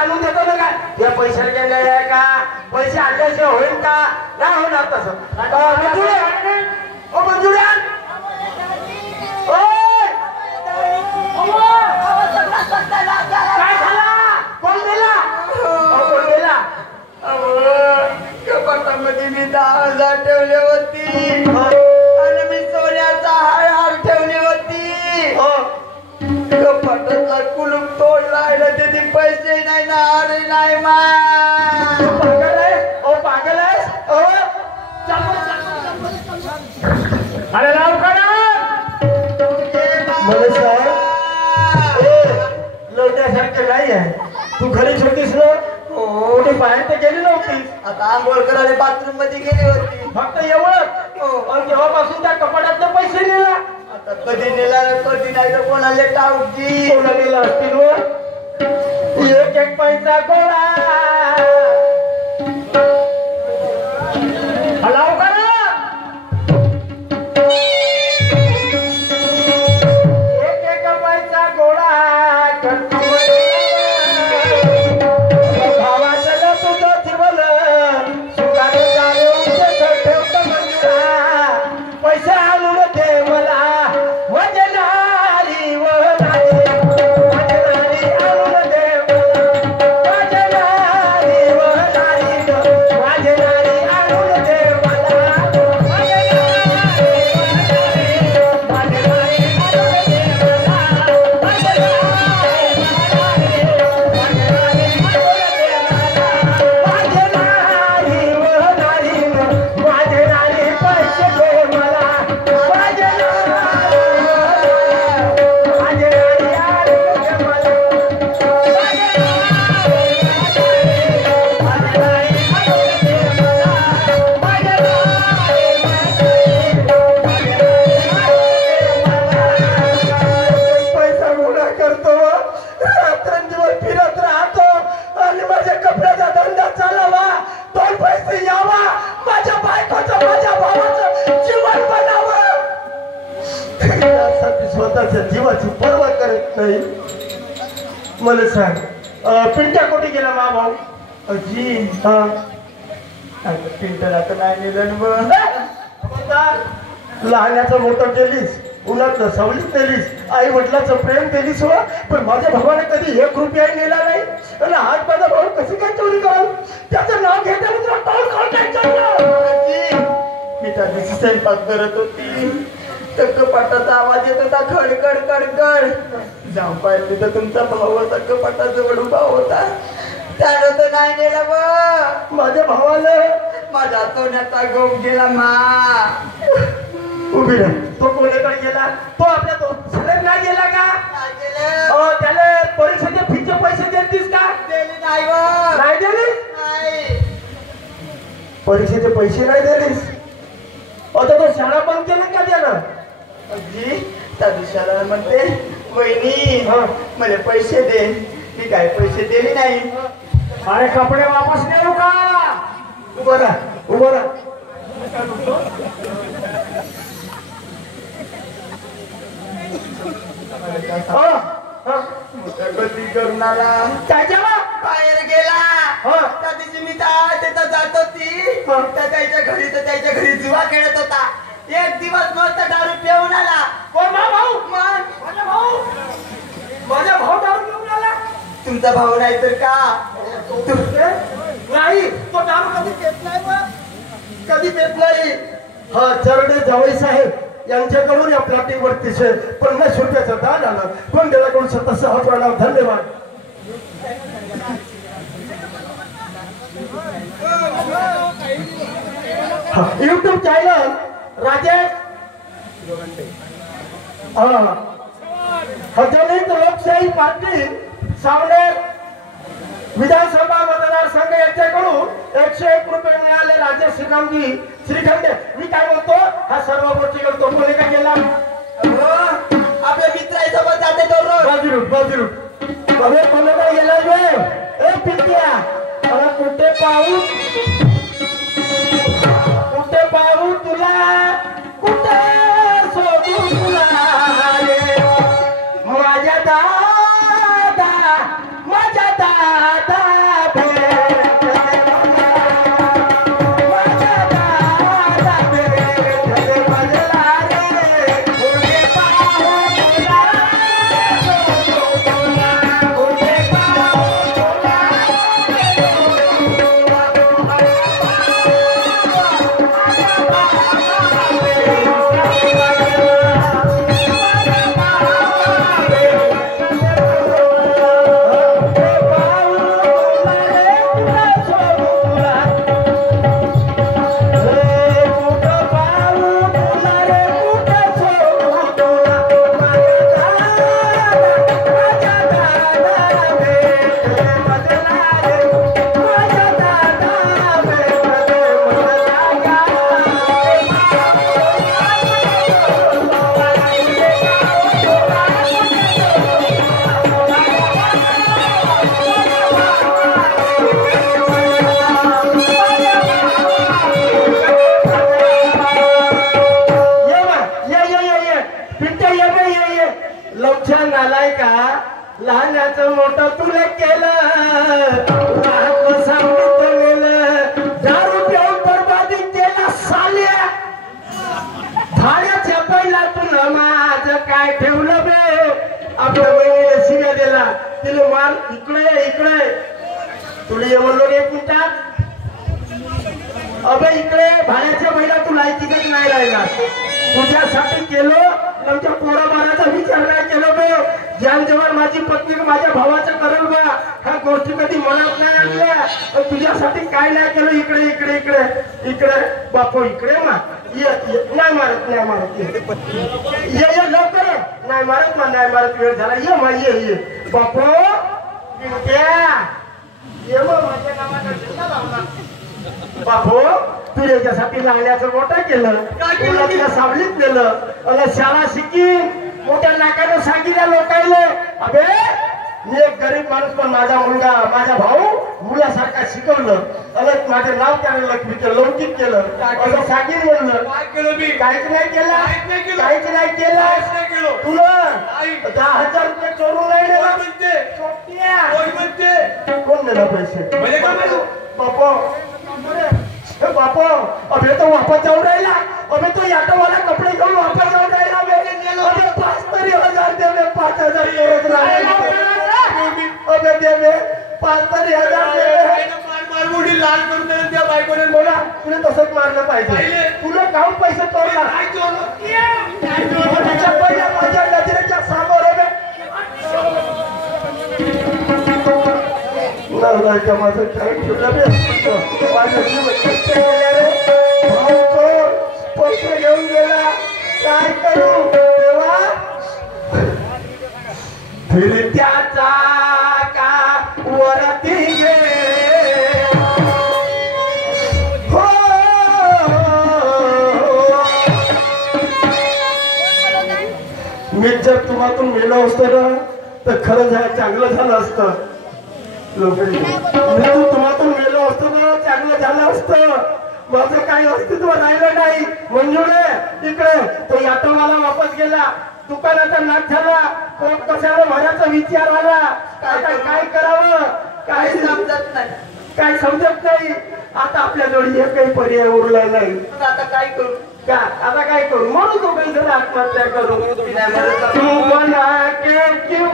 आणून देतो ना काय या पैशाला गेले का पैसे आणल्याशिवाय होईल का नाही होणार तसं मंजुळ्या काय झाला कोण गेला कोण गेला कपाटामध्ये मी 10,000 ठेवले होती आणि मी सोन्याचा हार ठेवली होती कपाटातला कुलूप तोडला आहे त्याचे पैसे नाही ना अरे नाही मा पागल आहे ओ पागल आहे अरे लवकर लोट्यासारखं नाही आहे तू घरीच होतीस ना कुठे बाहेर तर गेली नव्हतीस आता आंघोळ करायला बाथरूम मध्ये गेली होती फक्त एवढं तेव्हापासून त्या कपाटातले पैसे नेला आता कधी नेला कधी नाही तर कोणाला टाऊकी कोणा नेला असतील व एक एक पैसा गोळा हलाव करा एक एक पैसा गोळा करतो भावाचं तुझं जीवन सुखाने चालू ठेवतो मंजुळा पैसा आणून दे मला वजनारी वजनारी आणून दे वजनारी वजनारी वजनारी आणून दे मला जीवाची पर्वा करत नाही मला सांग पिंट्या कुठे गेला मा भाऊ अजी पिंटला तर नाही नेलं लहानाचं मोठं केलीस उन्हातलं सावलीत नेलीस आई वडिलाचं प्रेम केलीस हो पण माझ्या भावाने कधी 1 रुपया नेला नाही आणि आज माझा भाऊ कशी काय चोरी करू त्याचं नाव घेताना तुला टोल काढायचं मी त्या दिवशी स्वयंपाक करत होती तर कपाटाचा आवाज येत होता खडखड खडखड जाऊन पाहिजे तर तुमचा भाऊ होता कपाटाजवळ उभा होता त्यानं तर नाही नेला ब माझ्या भावाला माझ्या सोन्याचा गोप गेला मा उभी राह तो कोणाकडे गेला तो आपल्या शाळेत नाही गेला का त्याला परीक्षेचे फीचे पैसे देतीस का दिले नाही नाही दिलीस नाही परीक्षेचे पैसे नाही दिलीस आता तो शाळा बंद केला का त्यानं अजी त्या दिवसाला म्हणते वहिनी मला पैसे दे मी काय पैसे दिले नाही अरे कपडे वापस नेऊ का उभं राहा उभं राहा कधी करणारा त्याच्या बाहेर गेला त्या दिवशी मी तिथं जात होती त्याच्या घरी जुवा खेळत होता 1 दिवस मस्त दारू पिऊन आला भाऊ माझा भाऊ दारू पिऊन आला तुमचा भाऊ नाही तर का नाही तो दारू कधी पेत नाही कधी पेत नाही हा चरडे जावई साहेब यांच्याकडून या प्लॉटिंग वरती 50 रुपयाचं दान आलं पण त्याच्याकडून 27 प्रणाम धन्यवाद YouTube चॅनल राजेश हजनीत लोकशाही पार्टी सावनेर विधानसभा मतदारसंघ यांच्याकडून 101 रुपये मिळाले राजेश श्रीरामजी श्रीखंडे मी काय बोलतो हा सर्व गोष्टी करतो कोणी काय गेला आपल्या मित्रासोबत जाते तो बाजूरूट अरे कोणी काय गेला ए पिंट्या अरे कुठे पाहू तुला कुठे सोडू तुला माझ्या दादा भाड्याचं मोठं तुला केलं राहत सांगित नेलं दारू पिऊन बरबादी केला साल्या भाड्याच्या पहिला तुला माझं काय ठेवलं बे आपल्या बहिणीला शिव्या दिला तिला मार इकडे तुला ये म्हणलो रे एक मिनिटात अबे इकडे भाड्याच्या महिला तू लायकीच नाही राहिला तुझ्यासाठी केलो आमच्या पोराबाळाचा विचार नाही केलो बे ज्यान जेव्हा माझी पत्नी माझ्या भावाचं करल बा ह्या गोष्टी कधी मनात नाही आणल्या तुझ्यासाठी काय नाही केलं इकडे बापू इकडे ना नाही मारत ये लवकर नाही मारत वेळ झाला ये बापू ये माझ्या नावाचा बापू तू याच्यासाठी लागण्याचं मोठं केलं तुला सावलीत नेलं आणि शाळा शिकीन मोठ्या नाकानं सांगितल्या लोकांना अबे मी एक गरीब माणूस पण माझा मुलगा माझा भाऊ मुलासारखा शिकवलं आणि माझं नाव त्याने लक्ष्मीचं लौकिक केलं असं सांगेन म्हणलं काहीच नाही केलं तुला 10,000 रुपये चोरून नाही नेला कोण नेला पैसे बापा अबे तो वापस जाऊन राहिला अबे तो ऑटोवाला कपडे घेऊन वापस जाऊन राहिला अबे 5,000 दे 5,000 अबे दे 5,000 दे लाल करून त्या बायकोने बोला तुला तसंच मारलं पाहिजे तुला काऊन पैसे चोरला पहिल्या माझ्या नजरेच्या समोर माझं काय पैसे घेऊन गेला काय करू तेव्हा फिरत्याचा का वरती गे हो मी जर तुम्हातून मेलो असतो ना तर खरं चांगलं झालं असतं तुम्हातून मेलो असतो ना चांगलं झालं असतं माझं काही अस्तित्व राहिलं नाही मंजुळे इकडे तो ऑटोवाला वापस गेला दुकानाचा नाच झाला कोण कशाला भराचा विचार आला आता काय करावं काय समजत नाही आता आपल्या जवळ काही पर्याय उरला नाही आता काय करू म्हणून तो काही जरा आत्महत्या करू तू मना के क्यों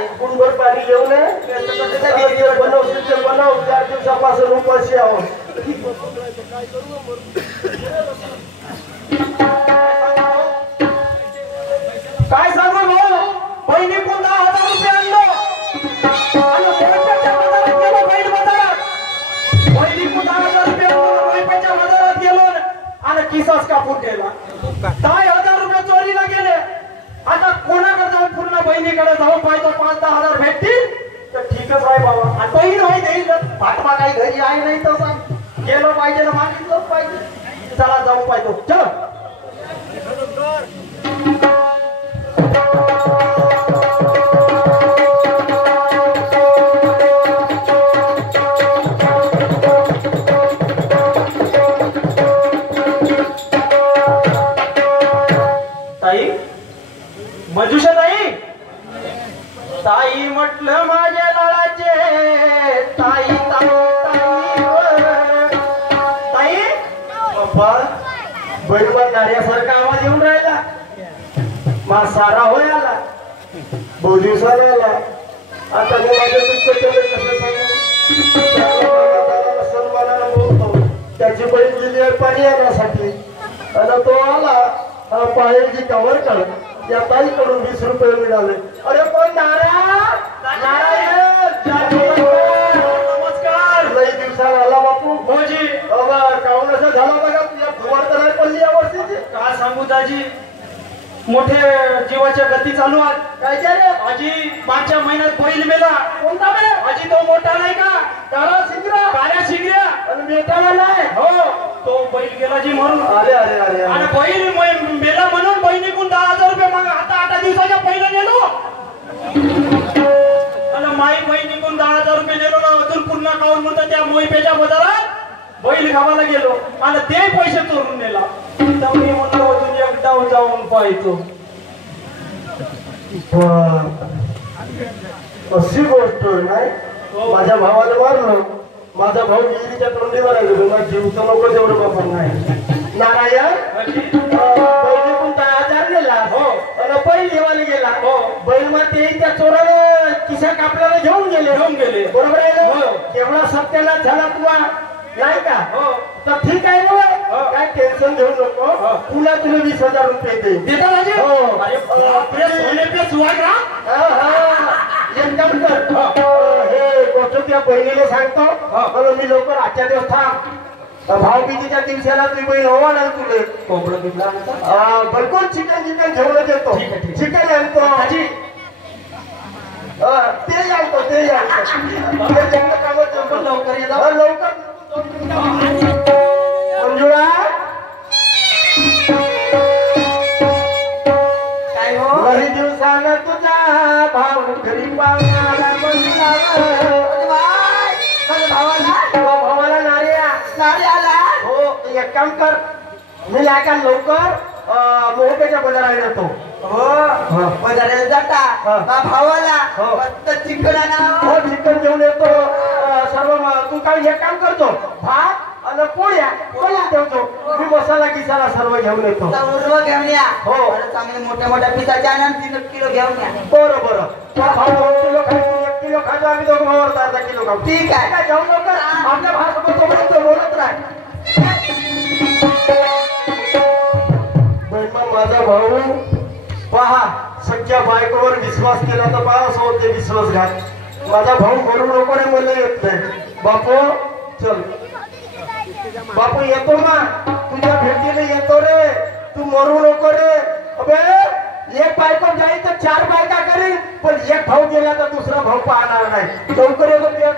आहे गुणभर पाणी घेऊ नये बनवशील ते बनव 4 दिवसापासून उपाशी आहोत काय सांगू भाऊ बहिणी कोण 10,000 रुपये आणलो आणि मोहिपेच्या बाजारात गेलो बैल बाजारात बहिणी कोण 10,000 रुपये आणलो मोहिपेच्या बाजारात गेलो आणि किसाच कापून गेला 10,000 रुपये चोरीला गेले आता कोणाकडे जाऊन पूर्ण बहिणीकडे जाऊन पाहिजे 5-10 हजार भेटतील तर ठीकच आहे बाबा आणि बहीण होई देईल फाटमा काही घरी आहे नाही तर सांग गेलो पाहिजे ना मागितलंच पाहिजे चला जाऊन पाहिजे चलो ताई मंजुषा ताई ताई म्हटलं माझ्या लाळाचे ताई ताई ताई बाप्पा बैलवर नाड्यासारखा आवाज येऊन राहिला मा सारा होय आला बहु दिवसाला आला आता मी माझ्या दुःख तेवढे कसं सांगू सन्मानानं बोलतो त्याची बहीण गेली आहे पाणी आणण्यासाठी आणि तो आला पायलची कवर काढ या ताईकडून 20 रुपये मिळाले अरे पण नमस्कार लई दिवसाला आला बापू भाऊजी बाबा काहून असं झालं बघा तुझ्या फुवार तर नाही पडली या वर्षीची काय सांगू दाजी मोठे जीवाच्या गती चालू आहेत काय रे आजी मागच्या महिन्यात बैल मेला कोणता बे आजी तो मोठा नाही का काळा शिंगरा काळ्या शिंगऱ्या आणि मेटाला नाही हो तो बैल गेला जी म्हणून अरे अरे अरे आणि बैल मेला म्हणून बहिणीकडून 10,000 रुपये मग आता 8 दिवसाच्या पहिला नेलो आणि माई बहिणीकडून 10,000 रुपये नेलो ना अजून पुन्हा काऊन म्हणतो त्या मोहिपेच्या बाजारात बैल गावाला गेलो आणि ते पैसे चोरून नेला तर मी म्हणलो अजून एकदा जाऊन पाहायचो अशी गोष्ट नाही माझ्या भावाला मारलं माझा भाऊ गिरीच्या तोंडीवर आलो माझा जीव तर नको तेवढं बापा नाही नारायण बैलीकडून 10,000 गेला हो आणि बैल घेवायला गेला हो बैल मग ते त्या चोराला किशा कापल्याला घेऊन गेले बरोबर आहे ना हो. केवढा सत्यानाश झाला तुला नाही का हो तर ठीक आहे ना काय टेन्शन घेऊ नको हो. पुन्हा तुला 20,000 रुपये दे देता दाजी हो. अरे बापरे, सोने पे सुहागा एक काम कर हे गोष्ट त्या बहिणीला सांगतो म्हणून मी लवकर आजच्या दिवस थांब भाऊबीजेच्या दिवसाला तुझी बहीण हवा नाही तुले कोंबडं घेतला भरपूर चिकन घेऊनच येतो ठीक आहे, ठीक आहे. चिकन आणतो दाजी ते आणतो ते पण लवकर ये जाऊ. लवकर मंजुळा काय हो घरी दिवसानं तुझा भाव घरी पाहुण्याला बसला भावाला नार्या साडे आला हो एक काम कर मी लागा लवकर मोहपेच्या बाजारात येतो हो बाजारात जाता बा भावाला हो. फक्त चिकन आणा हो चिकन घेऊन येतो सर्व तू काय एक काम करतो भात आणि पोळ्या ठेवतो मी मसाला किसाला सर्व घेऊन येतो उर्व घेऊन या हो. बरं, चांगले मोठ्या मोठ्या पिसाचे आणा 3 किलो घेऊन या बरं बरं भाऊ 2 किलो खायचो 1 किलो खायचो आम्ही दोघं भावावर अर्धा किलो खाऊ ठीक आहे काय जाऊ नका आपल्या भावासोबत तोपर्यंत बोलत राह माझा भाऊ पहा सख्या बायकोवर विश्वास केला तर पहा असं होते विश्वासघात माझा भाऊ मरू नको रे मला येत नाही बापू चल बापू येतो ना तुझ्या भेटीने येतो रे तू मरू नको रे अबे एक बायको जाईल तर 4 बायका करेल पण एक भाऊ गेला तर दुसरा भाऊ पाहणार नाही लवकर येतो तुझ्या